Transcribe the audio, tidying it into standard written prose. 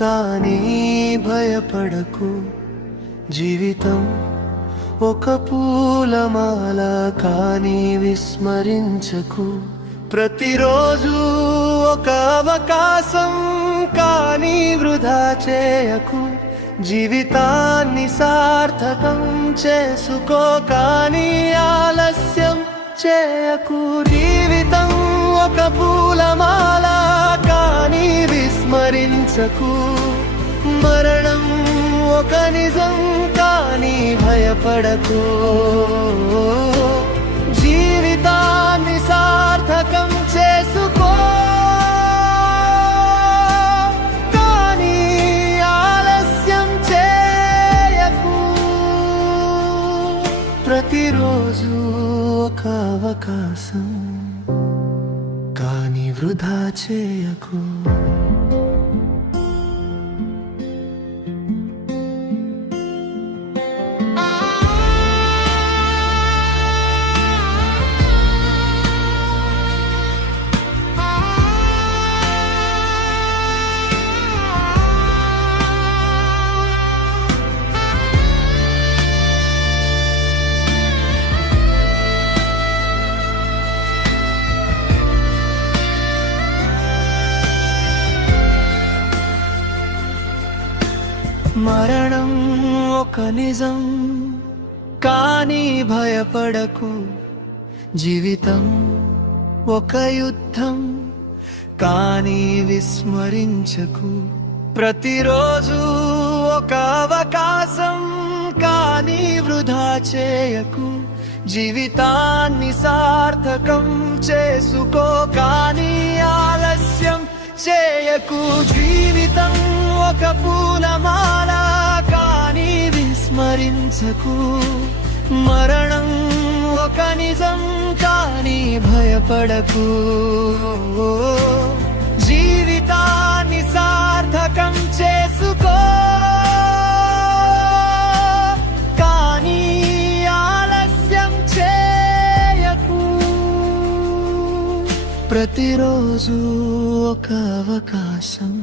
కానీ భయపడకు, జీవితం ఒక పూలమాల కానీ విస్మరించకు. ప్రతిరోజు ఒక అవకాశం కానీ వృధా చేయకు. జీవితాన్ని సార్థకం చేసుకో కానీ ఆలస్యం చేయకు. జీవితం ఒక పూలమాల కానీ విస్మరించకు. మరణం ఒక నిజం కానీ భయపడకు. జీవితాన్ని సార్థకం చేసుకో కానీ ఆలస్యం చేయకు. ప్రతిరోజు ఒక అవకాశం కానీ వృధా చేయకు. మరణం ఒక నిజం కానీ భయపడకు. జీవితం ఒక యుద్ధం కానీ విస్మరించకు. ప్రతిరోజు ఒక అవకాశం కానీ వృధా చేయకు. జీవితాన్ని సార్థకం చేసుకో కానీ ఆలస్యం చేయకు. జీవితం ఒక పూలమాల కానీ విస్మరించకు. మరణం ఒక నిజం కానీ భయపడకు. జీవితాన్ని సార్థకం చేసుకో కానీ ఆలస్యం చేయకు. ప్రతిరోజు ఒక అవకాశం